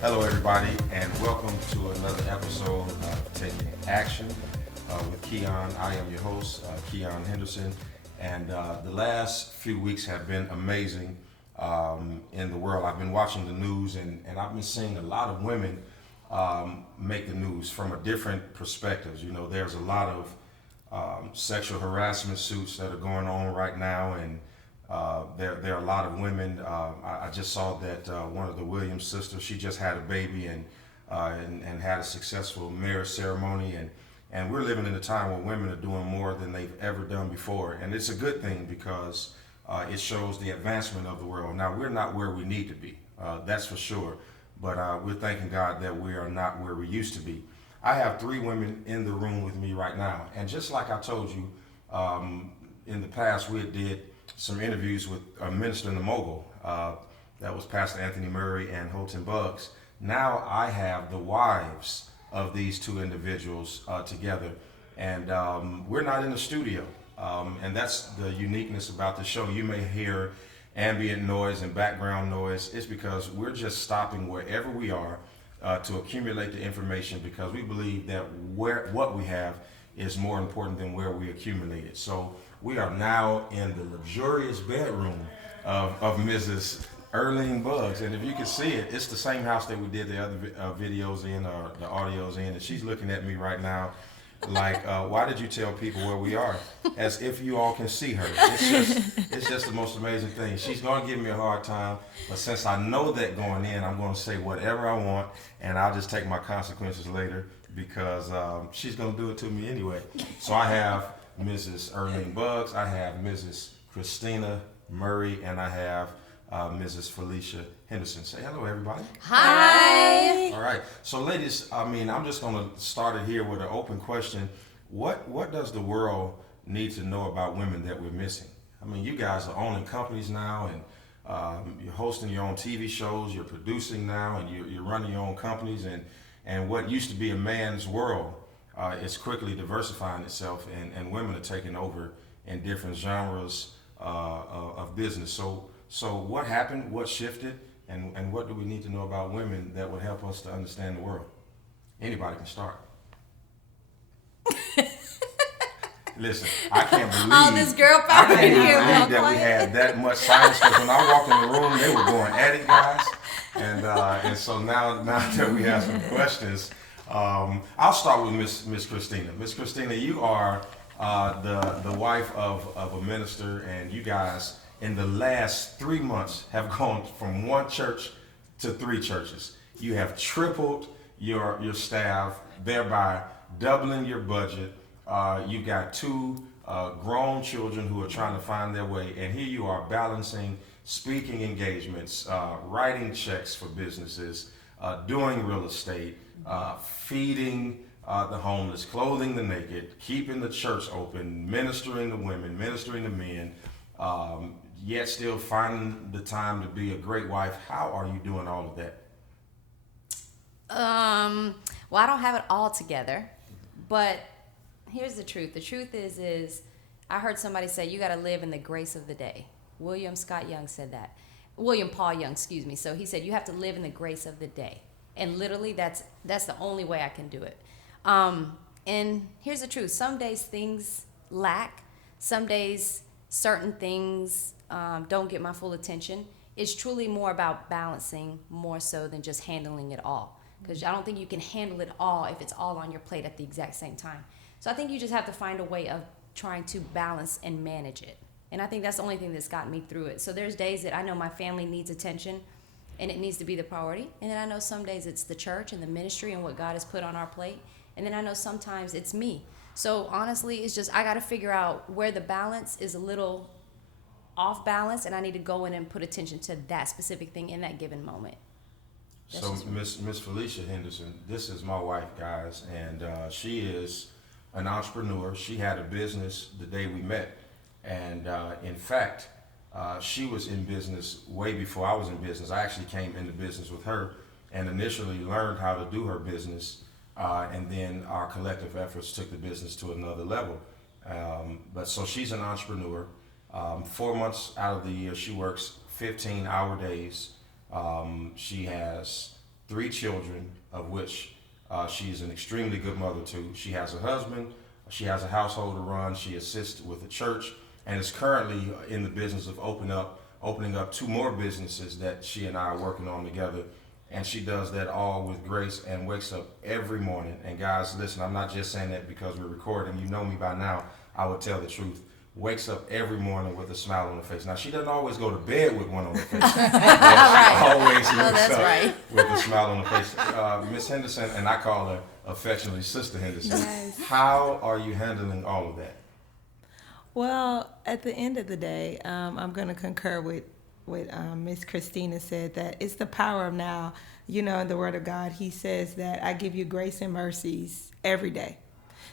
Hello, everybody, and welcome to another episode of Taking Action with Keion. I am your host, Keion Herderson, and the last few weeks have been amazing in the world. I've been watching the news, and I've been seeing a lot of women make the news from a different perspectives. You know, there's a lot of sexual harassment suits that are going on right now, and there are a lot of women. I just saw that one of the Williams sisters, she just had a baby and had a successful marriage ceremony, and we're living in a time where women are doing more than they've ever done before, and it's a good thing because it shows the advancement of the world. Now, we're not where we need to be, that's for sure, but we're thanking God that we are not where we used to be. I have three women in the room with me right now, and just like I told you, in the past we did some interviews with a minister in the mogul. That was Pastor Anthony Murray and Holton Buggs. Now I have the wives of these two individuals together, and we're not in the studio. And that's the uniqueness about the show. You may hear ambient noise and background noise. It's because we're just stopping wherever we are to accumulate the information, because we believe that what we have is more important than where we accumulate it. So we are now in the luxurious bedroom of Mrs. Erling Buggs, and if you can see it, it's the same house that we did the other videos in, or the audios in, and she's looking at me right now like, why did you tell people where we are? As if you all can see her. It's just the most amazing thing. She's going to give me a hard time, but since I know that going in, I'm going to say whatever I want, and I'll just take my consequences later, because she's going to do it to me anyway. So I have Mrs. Erling Buggs, I have Mrs. Christina Murray, and I have Mrs. Felicia Henderson. Say hello, everybody. Hi. All right. So, ladies, I'm just going to start it here with an open question. What does the world need to know about women that we're missing? I mean, you guys are owning companies now, and you're hosting your own TV shows, you're producing now, and you're running your own companies, and what used to be a man's world is quickly diversifying itself, and women are taking over in different genres of business. So what happened? What shifted? And what do we need to know about women that would help us to understand the world? Anybody can start. Listen, I can't believe all this girl I power can't in here. believe that we had that much silence, because when I walked in the room, they were going at it, guys. And so now that we have some questions, I'll start with Miss Christina. Miss Christina, you are the wife of a minister, and you guys in the last 3 months have gone from one church to three churches. You have tripled your staff, thereby doubling your budget. You got two grown children who are trying to find their way, and here you are balancing speaking engagements, writing checks for businesses, doing real estate, feeding the homeless, clothing the naked, keeping the church open, ministering to women, ministering to men, yet still finding the time to be a great wife. How are you doing all of that? Well, I don't have it all together, but here's the truth. The truth is I heard somebody say you got to live in the grace of the day. William Paul Young, excuse me. So he said you have to live in the grace of the day, and literally that's the only way I can do it. And here's the truth. Some days things lack. Some days certain things don't get my full attention. It's truly more about balancing more so than just handling it all, because I don't think you can handle it all if it's all on your plate at the exact same time. So I think you just have to find a way of trying to balance and manage it. And I think that's the only thing that's gotten me through it. So there's days that I know my family needs attention and it needs to be the priority. And then I know some days it's the church and the ministry and what God has put on our plate. And then I know sometimes it's me. So honestly, it's just I got to figure out where the balance is a little off balance, and I need to go in and put attention to that specific thing in that given moment. That's so Miss Felicia Henderson, this is my wife, guys, and she is an entrepreneur. She had a business the day we met, and in fact, she was in business way before I was in business. I actually came into business with her and initially learned how to do her business, and then our collective efforts took the business to another level. But so she's an entrepreneur. 4 months out of the year, she works 15-hour days. She has 3 children, of which she's an extremely good mother to. She has a husband. She has a household to run. She assists with the church and is currently in the business of opening up 2 more businesses that she and I are working on together. And she does that all with grace and wakes up every morning. And guys, listen, I'm not just saying that because we're recording. You know me by now. I would tell the truth. Wakes up every morning with a smile on her face. Now, she doesn't always go to bed with one on her face. But she always wakes up with a smile on her face. Miss Henderson, and I call her affectionately Sister Henderson. Yes. How are you handling all of that? Well, at the end of the day, I'm going to concur with Miss Christina said, that it's the power of now. You know, in the Word of God, He says that I give you grace and mercies every day.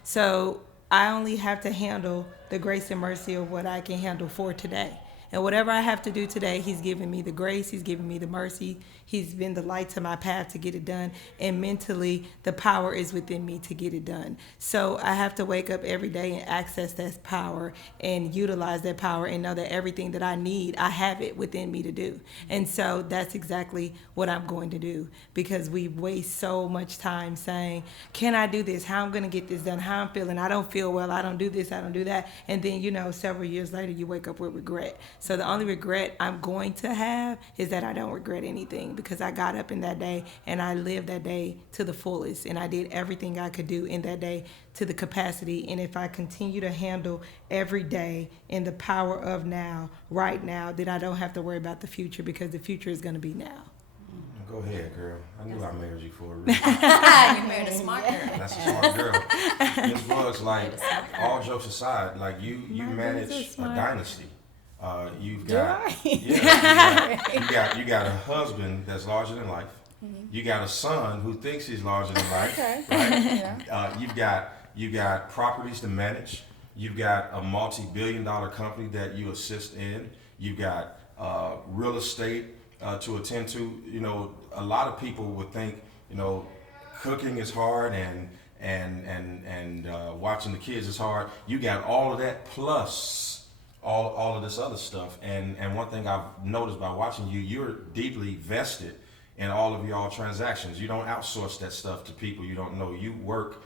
So I only have to handle the grace and mercy of what I can handle for today. And whatever I have to do today, He's given me the grace, He's given me the mercy, He's been the light to my path to get it done. And mentally, the power is within me to get it done. So I have to wake up every day and access that power and utilize that power and know that everything that I need, I have it within me to do. And so that's exactly what I'm going to do, because we waste so much time saying, can I do this? How I'm going to get this done? How I'm feeling? I don't feel well. I don't do this. I don't do that. And then, you know, several years later, you wake up with regret. So the only regret I'm going to have is that I don't regret anything, because I got up in that day and I lived that day to the fullest, and I did everything I could do in that day to the capacity. And if I continue to handle every day in the power of now, right now, then I don't have to worry about the future, because the future is going to be now. Go ahead, girl. I knew I married you for a reason. You married a smart girl. That's a smart girl. Ms. Bugs, like, all jokes aside, like, you manage a dynasty. You've got you got a husband that's larger than life. Mm-hmm. You got a son who thinks he's larger than life. Okay. Right? Yeah. You got properties to manage. You've got a multi-billion-dollar company that you assist in. You've got real estate to attend to. You know, a lot of people would think, you know, cooking is hard and watching the kids is hard. You got all of that plus all of this other stuff. And one thing I've noticed by watching you, you're deeply vested in all of y'all transactions. You don't outsource that stuff to people you don't know. You work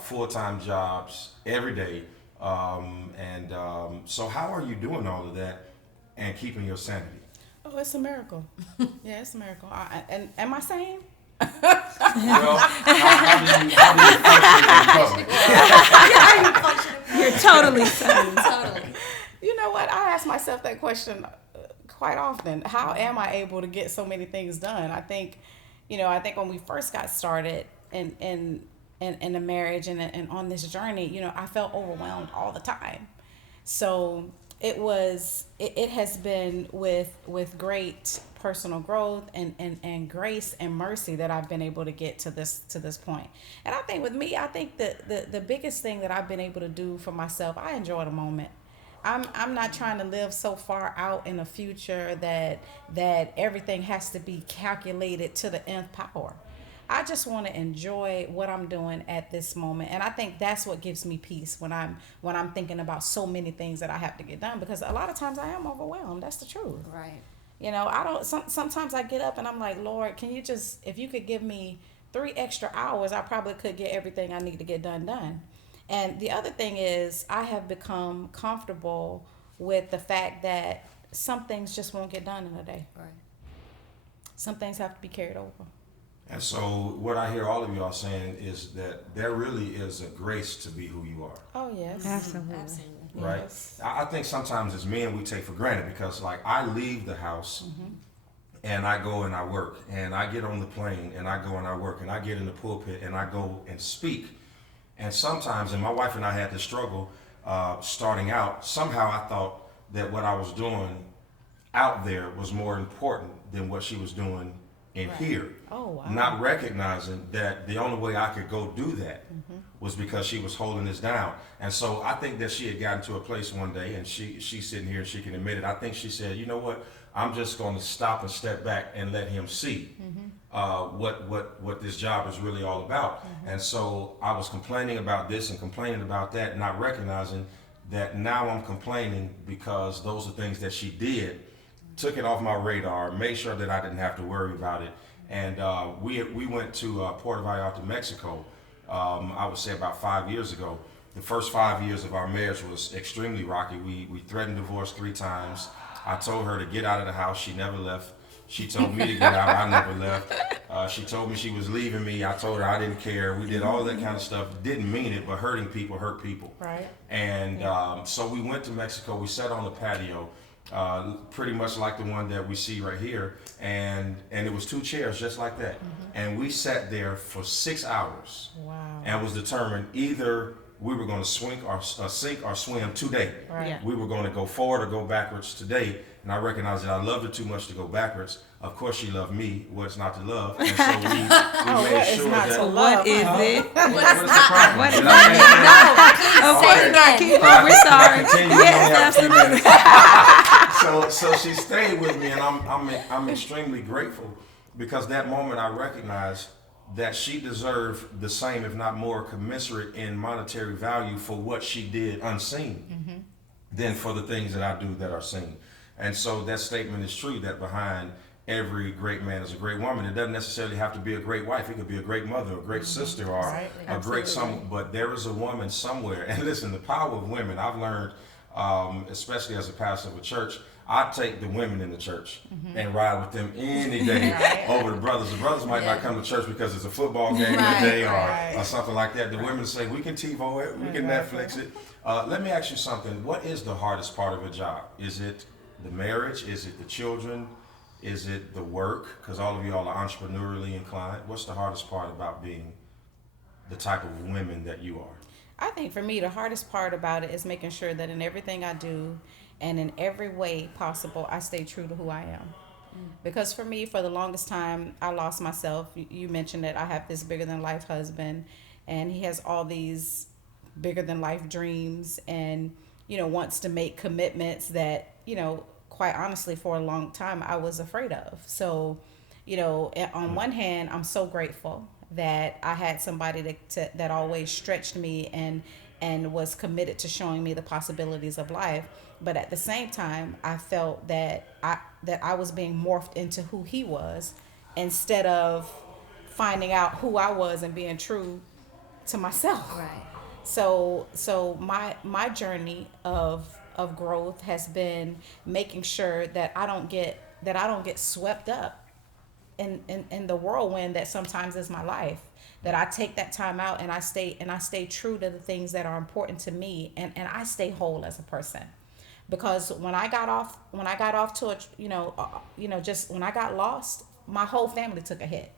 full-time jobs every day. So how are you doing all of that and keeping your sanity? Oh, it's a miracle. Yeah, it's a miracle. And am I sane? Well, how do you function in public? You're totally sane. Totally. You know what? I ask myself that question quite often. How am I able to get so many things done? I think when we first got started in the marriage and on this journey, you know, I felt overwhelmed all the time. So it has been with great personal growth and grace and mercy that I've been able to get to this point. And I think with me, I think that the biggest thing that I've been able to do for myself, I enjoy the moment. I'm not trying to live so far out in the future that everything has to be calculated to the nth power. I just want to enjoy what I'm doing at this moment, and I think that's what gives me peace when I'm thinking about so many things that I have to get done, because a lot of times I am overwhelmed. That's the truth. Right. You know, sometimes I get up and I'm like, Lord, can you just, if you could give me 3 extra hours, I probably could get everything I need to get done. And the other thing is, I have become comfortable with the fact that some things just won't get done in a day. Right. Some things have to be carried over. And so what I hear all of y'all saying is that there really is a grace to be who you are. Oh, yes. Absolutely. Absolutely. Right? Yes. I think sometimes as men we take for granted, because like I leave the house and I go and I work, and I get on the plane and I go and I work, and I get in the pulpit and I go and speak. And sometimes, and my wife and I had this struggle starting out, somehow I thought that what I was doing out there was more important than what she was doing in here. Oh, wow. Not recognizing that the only way I could go do that was because she was holding this down. And so I think that she had gotten to a place one day, and she's sitting here and she can admit it. I think she said, you know what, I'm just going to stop and step back and let him see what this job is really all about. And so I was complaining about this and complaining about that, not recognizing that now I'm complaining because those are things that she did, took it off my radar, made sure that I didn't have to worry about it. And we went to Puerto Vallarta, Mexico. I would say about 5 years ago. The first 5 years of our marriage was extremely rocky. We threatened divorce 3 times. I told her to get out of the house. She never left. She told me to get out. I never left. She told me she was leaving me. I told her I didn't care. We did all that kind of stuff. Didn't mean it, but hurting people hurt people. Right. And so we went to Mexico. We sat on the patio, pretty much like the one that we see right here. And it was 2 chairs just like that. And we sat there for 6 hours. Wow. And was determined either we were going to sink or swim today. Right. Yeah. We were going to go forward or go backwards today. And I recognized that I loved her too much to go backwards. Of course, she loved me. What's not to love? And so we what made is sure not that. to What is Huh? it? What is the problem? What is Did I make No, please say it again. Keep on. We're sorry. Continue, Yes, we only have a few absolutely. minutes. So she stayed with me, and I'm extremely grateful because that moment I recognized that she deserved the same, if not more, commensurate in monetary value for what she did unseen than for the things that I do that are seen. And so that statement is true, that behind every great man is a great woman. It doesn't necessarily have to be a great wife. It could be a great mother, a great sister, or Right. a great someone. But there is a woman somewhere. And listen, the power of women, I've learned, especially as a pastor of a church, I take the women in the church and ride with them any day over the brothers. The brothers might not come to church because it's a football game today or something like that. The women say, we can TiVo it, we can Netflix it. Let me ask you something. What is the hardest part of a job? Is it the marriage? Is it the children? Is it the work? Because all of you all are entrepreneurially inclined. What's the hardest part about being the type of women that you are? I think for me, the hardest part about it is making sure that in everything I do and in every way possible, I stay true to who I am. Because for me, for the longest time, I lost myself. You mentioned that I have this bigger than life husband, and he has all these bigger than life dreams and, wants to make commitments that, quite honestly, for a long time, I was afraid of. So, on one hand, I'm so grateful that I had somebody that always stretched me and was committed to showing me the possibilities of life. But at the same time, I felt that I was being morphed into who he was instead of finding out who I was and being true to myself. Right. So my journey of growth has been making sure that I don't get swept up in the whirlwind that sometimes is my life. That I take that time out and I stay true to the things that are important to me, and I stay whole as a person. Because when I got off to just when I got lost, my whole family took a hit.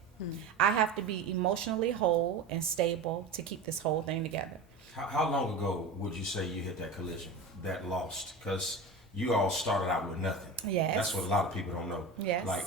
I have to be emotionally whole and stable to keep this whole thing together. How long ago would you say you hit that collision, that lost? Because you all started out with nothing. Yes. That's what a lot of people don't know. Yes. Like,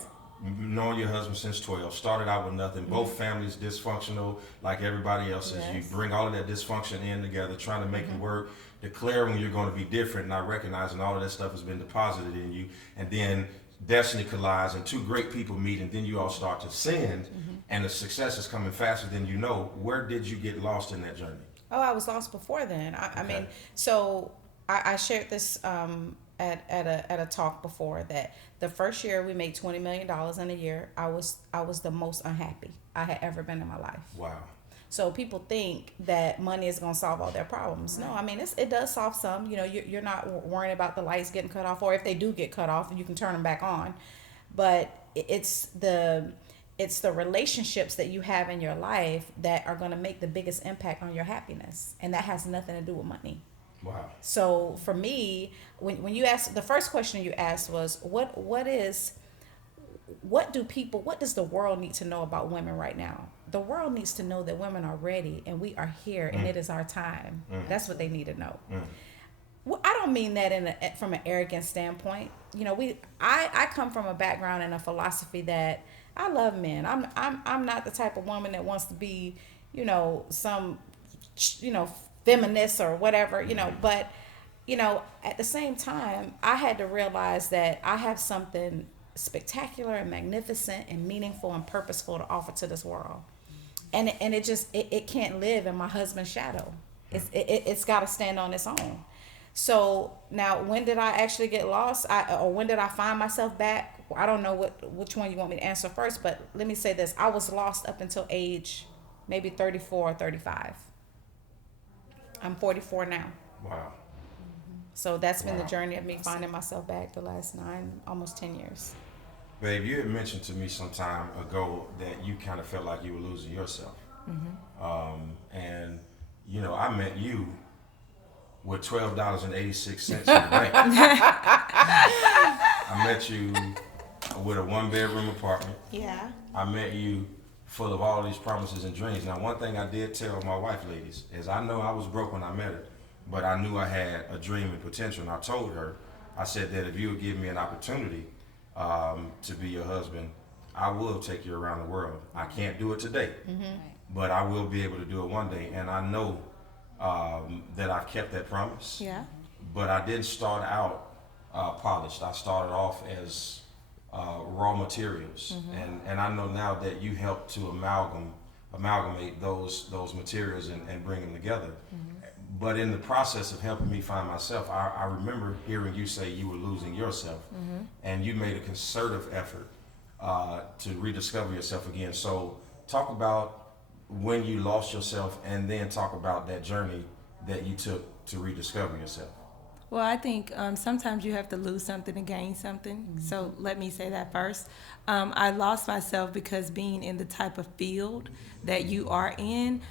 knowing your husband since 12, started out with nothing. Both families dysfunctional like everybody else's. Yes. You bring all of that dysfunction in together, trying to make it work, declaring you're going to be different, not recognizing all of that stuff has been deposited in you. And then destiny collides and 2 great people meet, and then you all start to ascend, and the success is coming faster than you know. Where did you get lost in that journey? Oh, I was lost before then. I mean, so I shared this at a talk before that the first year we made $20 million in a year. I was the most unhappy I had ever been in my life. Wow. So people think that money is going to solve all their problems. No, I mean, it does solve some. You're not worrying about the lights getting cut off, or if they do get cut off, you can turn them back on. But it's the relationships that you have in your life that are going to make the biggest impact on your happiness, and that has nothing to do with money. Wow. So for me, when you asked, the first question you asked was what does the world need to know about women right now? The world needs to know that women are ready and we are here and it is our time. That's what they need to know. Well, I don't mean that from an arrogant standpoint. I come from a background and a philosophy that I love men. I'm not the type of woman that wants to be, some, feminist or whatever, but, at the same time, I had to realize that I have something spectacular and magnificent and meaningful and purposeful to offer to this world. And it can't live in my husband's shadow. It's got to stand on its own. So now, when did I actually get lost? Or when did I find myself back? I don't know which one you want me to answer first, but let me say this. I was lost up until age maybe 34 or 35. I'm 44 now. Wow. So that's been the Wow. journey of me finding myself back the last 9, almost 10 years. Babe, you had mentioned to me some time ago that you kind of felt like you were losing yourself. And, you know, I met you with $12.86 in the bank. I met you with a 1-bedroom apartment. Yeah. I met you full of all these promises and dreams. Now, one thing I did tell my wife, ladies, is I know I was broke when I met her, but I knew I had a dream and potential. And I told her, I said that if you would give me an opportunity to be your husband, I will take you around the world. I can't do it today, but I will be able to do it one day. And I know that I've kept that promise. Yeah. But I didn't start out polished. I started off as raw materials, and I know now that you help to amalgamate those materials and bring them together. But in the process of helping me find myself, I remember hearing you say you were losing yourself, and you made a concerted effort to rediscover yourself again. So talk about when you lost yourself, and then talk about that journey that you took to rediscover yourself. Well, I think sometimes you have to lose something to gain something. So let me say that first. I lost myself because being in the type of field that you are in,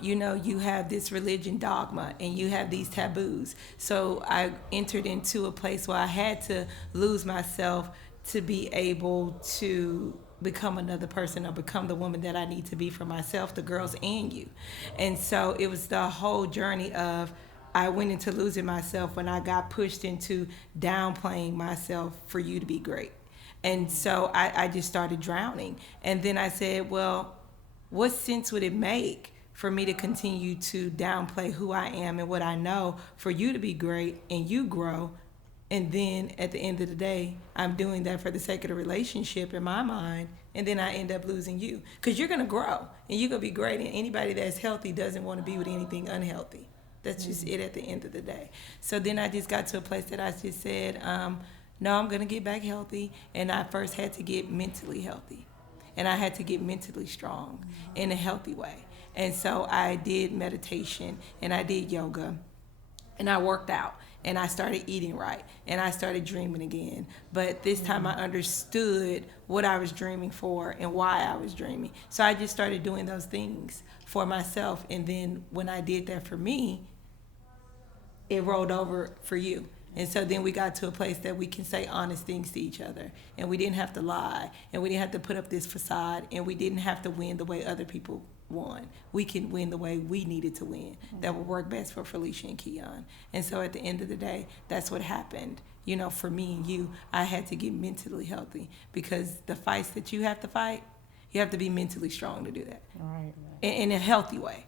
you know, you have this religion dogma and you have these taboos. So I entered into a place where I had to lose myself to be able to become another person or become the woman that I need to be for myself, the girls, and you. And so it was the whole journey of I went into losing myself when I got pushed into downplaying myself for you to be great. And so I just started drowning. And then I said, well, what sense would it make for me to continue to downplay who I am and what I know for you to be great and you grow? And then at the end of the day, I'm doing that for the sake of the relationship in my mind. And then I end up losing you because you're going to grow and you're going to be great. And anybody that's healthy doesn't want to be with anything unhealthy. That's just it at the end of the day. So then I just got to a place that I just said, no, I'm going to get back healthy. And I first had to get mentally healthy. And I had to get mentally strong in a healthy way. And so I did meditation and I did yoga and I worked out and I started eating right and I started dreaming again. But this time I understood what I was dreaming for and why I was dreaming. So I just started doing those things for myself. And then when I did that for me, it rolled over for you. And so then we got to a place that we can say honest things to each other. And we didn't have to lie. And we didn't have to put up this facade. And we didn't have to win the way other people won. We can win the way we needed to win. That would work best for Felicia and Keion. And so at the end of the day, that's what happened. You know, for me and you, I had to get mentally healthy because the fights that you have to fight, you have to be mentally strong to do that. All right. In a healthy way.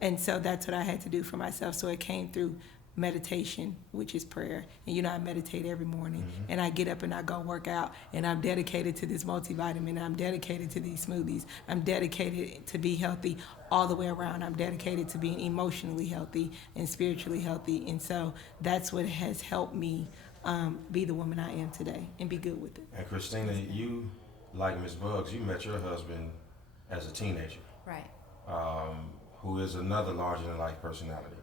And so that's what I had to do for myself. So it came through meditation, which is prayer. And you know, I meditate every morning and I get up and I go work out and I'm dedicated to this multivitamin. I'm dedicated to these smoothies. I'm dedicated to be healthy all the way around. I'm dedicated to being emotionally healthy and spiritually healthy. And so that's what has helped me be the woman I am today and be good with it. And Christina, you, like Ms. Bugs, you met your husband as a teenager. Right. Who is another larger-than-life personality.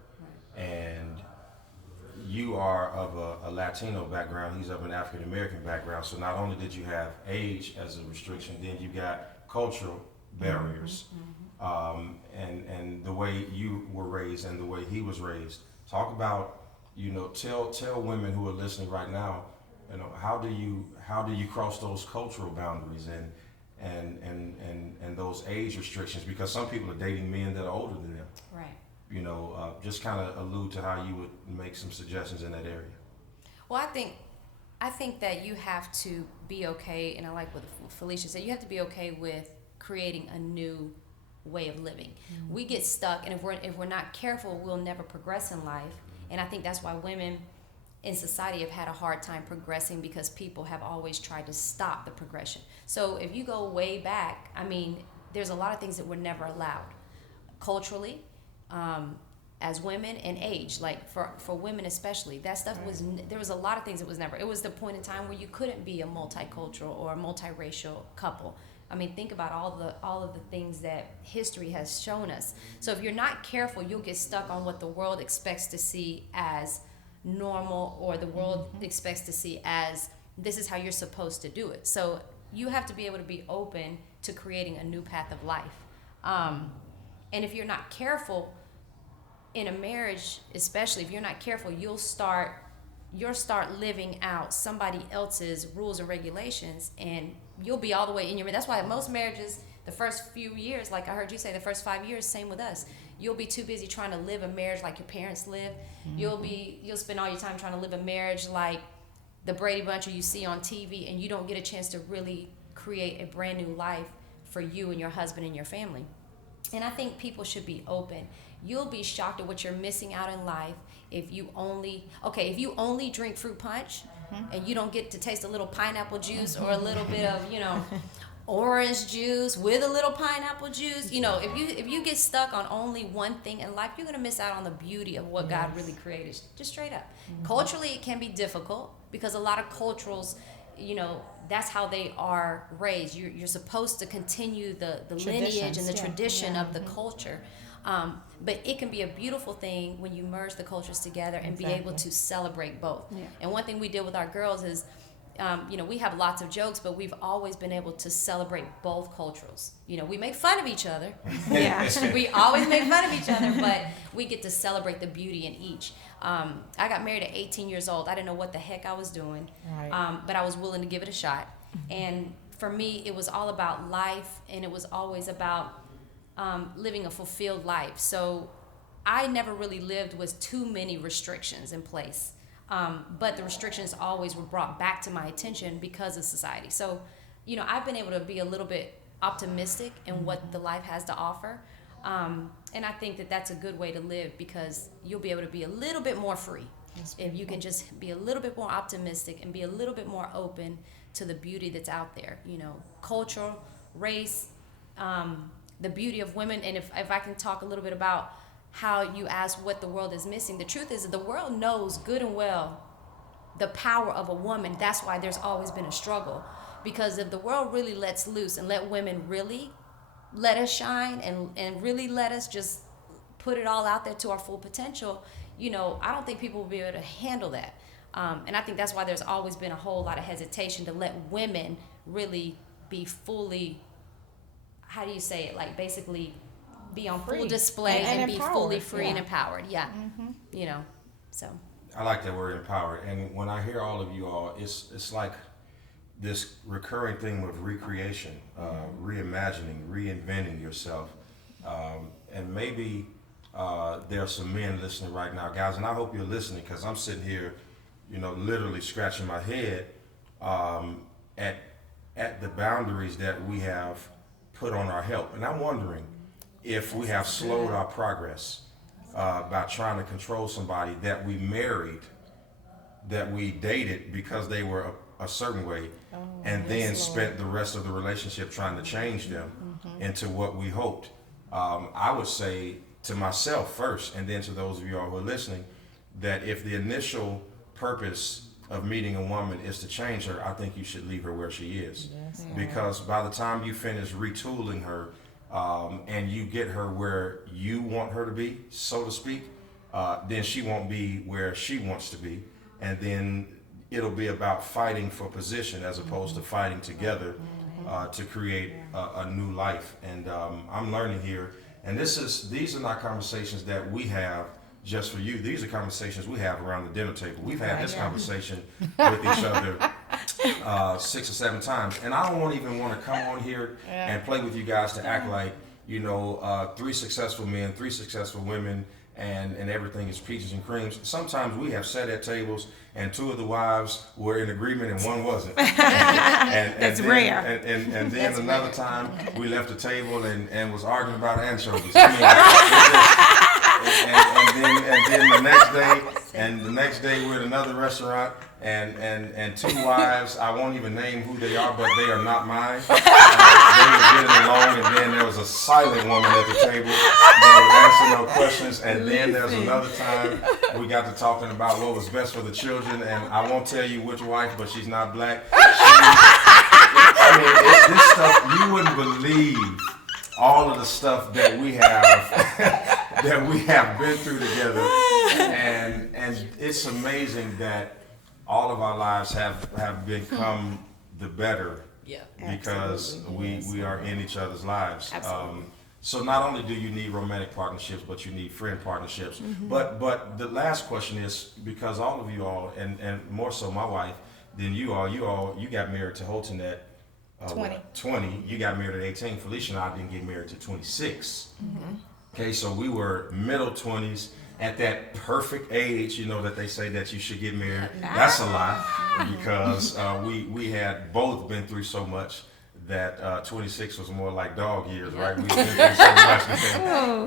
And you are of a Latino background, he's of an African-American background, so not only did you have age as a restriction, then you got cultural barriers, and the way you were raised and the way he was raised. Talk about, you know, tell women who are listening right now, you know, how do you cross those cultural boundaries and those age restrictions, because some people are dating men that are older than them. Right. You know, just kind of allude to how you would make some suggestions in that area. Well, I think that you have to be okay, and I like what Felicia said, you have to be okay with creating a new way of living. We get stuck, and if we're not careful, we'll never progress in life. And I think that's why women in society have had a hard time progressing, because people have always tried to stop the progression. So if you go way back, I mean, there's a lot of things that were never allowed culturally, as women and age, like for women especially. That stuff was, there was a lot of things that was never, it was the point in time where you couldn't be a multicultural or a multiracial couple. I mean, think about all of the things that history has shown us. So if you're not careful, you'll get stuck on what the world expects to see as normal, or the world expects to see as this is how you're supposed to do it. So you have to be able to be open to creating a new path of life. And if you're not careful in a marriage, especially if you're not careful, you'll start living out somebody else's rules and regulations, and you'll be all the way in your. That's why most marriages, the first few years, like I heard you say, the first 5 years, same with us. You'll be too busy trying to live a marriage like your parents lived. You'll spend all your time trying to live a marriage like the Brady Bunch or you see on TV, and you don't get a chance to really create a brand new life for you and your husband and your family. And I think people should be open. You'll be shocked at what you're missing out in life if you only drink fruit punch and you don't get to taste a little pineapple juice or a little bit of, orange juice with a little pineapple juice. If you get stuck on only one thing in life, you're going to miss out on the beauty of what God really created. Just straight up. Culturally, it can be difficult because a lot of cultures, that's how they are raised. You're supposed to continue the lineage and the tradition of the culture. But it can be a beautiful thing when you merge the cultures together and be able to celebrate both. Yeah. And one thing we did with our girls is, we have lots of jokes, but we've always been able to celebrate both cultures. We make fun of each other. Yeah. We always make fun of each other, but we get to celebrate the beauty in each. I got married at 18 years old. I didn't know what the heck I was doing, but I was willing to give it a shot. And for me, it was all about life, and it was always about living a fulfilled life. So I never really lived with too many restrictions in place. But the restrictions always were brought back to my attention because of society. So, I've been able to be a little bit optimistic in what the life has to offer. And I think that that's a good way to live, because you'll be able to be a little bit more free if you can just be a little bit more optimistic and be a little bit more open to the beauty that's out there. Culture, race, the beauty of women. And if I can talk a little bit about how you ask what the world is missing. The truth is that the world knows good and well the power of a woman. That's why there's always been a struggle. Because if the world really lets loose and let women really let us shine and really let us just put it all out there to our full potential, I don't think people will be able to handle that. And I think that's why there's always been a whole lot of hesitation to let women really be fully, how do you say it, like basically be on full display and be fully free and empowered. Yeah. So. I like that word, empowered. And when I hear all of you all, it's like this recurring theme of recreation, reimagining, reinventing yourself. And maybe there are some men listening right now, guys, and I hope you're listening, because I'm sitting here, literally scratching my head at the boundaries that we have put on our help. And I'm wondering if we have slowed our progress by trying to control somebody that we married, that we dated because they were a certain way, and then spent the rest of the relationship trying to change them into what we hoped. I would say to myself first, and then to those of you all who are listening, that if the initial purpose of meeting a woman is to change her, I think you should leave her where she is. Yes. Because by the time you finish retooling her, and you get her where you want her to be, so to speak, then she won't be where she wants to be. And then it'll be about fighting for position as opposed to fighting together to create a new life. And I'm learning here. And these are not conversations that we have just for you. These are conversations we have around the dinner table. We've had this conversation with each other 6 or 7 times, and I don't even want to come on here and play with you guys to act like 3 successful men, 3 successful women, and everything is peaches and creams. Sometimes we have sat at tables and 2 of the wives were in agreement and 1 wasn't. That's rare. And then another time we left the table and was arguing about anchovies. And then the next day And the next day we're at another restaurant, and two wives, I won't even name who they are, but they are not mine. They were getting along, and then there was a silent woman at the table that would answer no questions. And then there's another time we got to talking about what was best for the children, and I won't tell you which wife, but she's not black. I mean, it's this stuff, you wouldn't believe all of the stuff that we have that we have been through together, and it's amazing that all of our lives have become the better because we are in each other's lives. So not only do you need romantic partnerships, but you need friend partnerships. But the last question is, because all of you all, and more so my wife than you got married to Holton at 20. You got married at 18. Felicia and I didn't get married to 26. Okay, so we were middle 20s at that perfect age, that they say that you should get married. That's a lie, because we had both been through so much that 26 was more like dog years, right? We've been through so much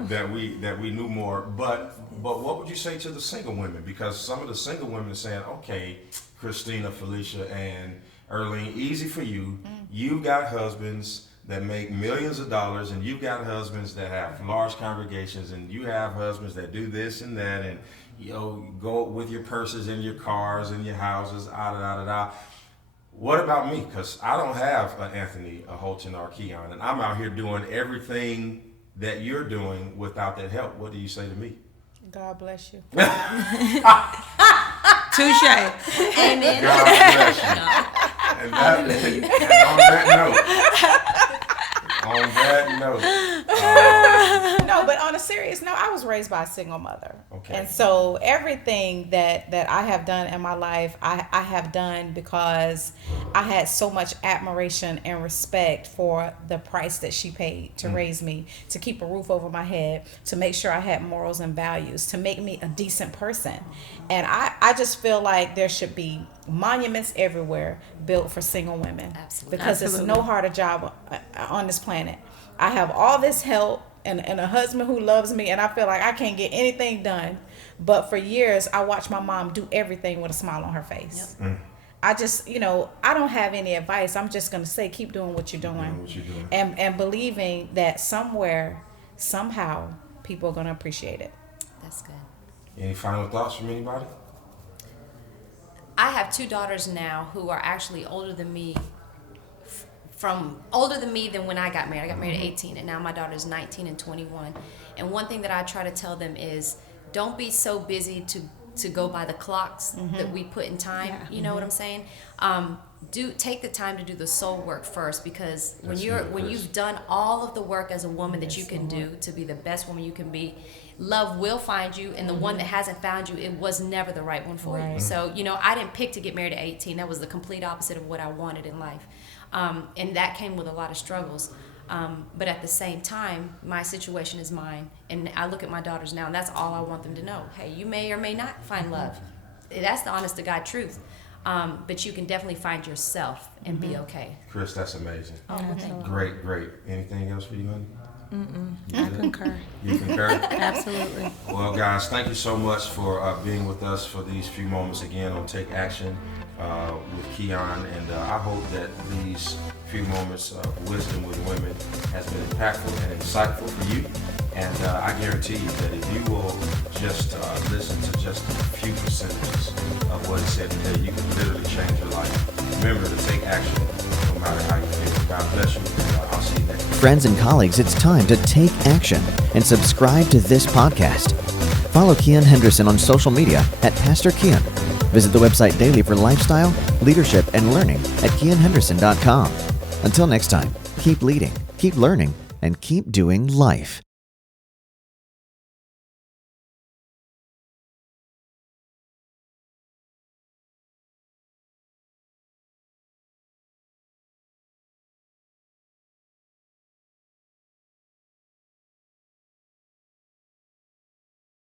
that we knew more. But what would you say to the single women? Because some of the single women are saying, okay, Christina, Felicia, and Earlene, easy for you. You got husbands that make millions of dollars, and you got husbands that have large congregations, and you have husbands that do this and that, and go with your purses and your cars and your houses, What about me? Because I don't have an Anthony, a Holton, or Keion, and I'm out here doing everything that you're doing without that help. What do you say to me? God bless you. Touche. Amen. God bless you. And on that note, No, but on a serious note, I was raised by a single mother. Okay. And so everything that I have done in my life, I have done because I had so much admiration and respect for the price that she paid to raise me, to keep a roof over my head, to make sure I had morals and values, to make me a decent person. And I just feel like there should be monuments everywhere built for single women. Absolutely. Because it's no harder job on this planet. I have all this help and a husband who loves me, and I feel like I can't get anything done. But for years, I watched my mom do everything with a smile on her face. I just, I don't have any advice. I'm just going to say, keep doing what you're doing. And believing that somewhere, somehow, people are going to appreciate it. That's good. Any final thoughts from anybody? I have two daughters now who are actually older than me than when I got married. I got married at 18, and now my daughter's 19 and 21. And one thing that I try to tell them is, don't be so busy to go by the clocks that we put in time. You know what I'm saying? Take the time to do the soul work first, because when you've done all of the work as a woman that you can do to be the best woman you can be, love will find you, and the one that hasn't found you, it was never the right one for you. So, I didn't pick to get married at 18. That was the complete opposite of what I wanted in life. And that came with a lot of struggles. But at the same time, my situation is mine. And I look at my daughters now, and that's all I want them to know. Hey, you may or may not find love. That's the honest to God truth. But you can definitely find yourself and be okay. Chris, that's amazing. Thank you. Great. Anything else for you, honey? I concur. You concur? Absolutely. Well, guys, thank you so much for being with us for these few moments again on Take Action with Keion. And I hope that these few moments of wisdom with women has been impactful and insightful for you. And I guarantee you that if you will just listen to just a few percentages of what he said today, you can literally change your life. Remember to take action no matter how you feel. God bless you. I'll see you next time. Friends and colleagues, it's time to take action and subscribe to this podcast. Follow Keion Herderson on social media at Pastor Keion. Visit the website daily for lifestyle, leadership, and learning at KeionHenderson.com. Until next time, keep leading, keep learning, and keep doing life.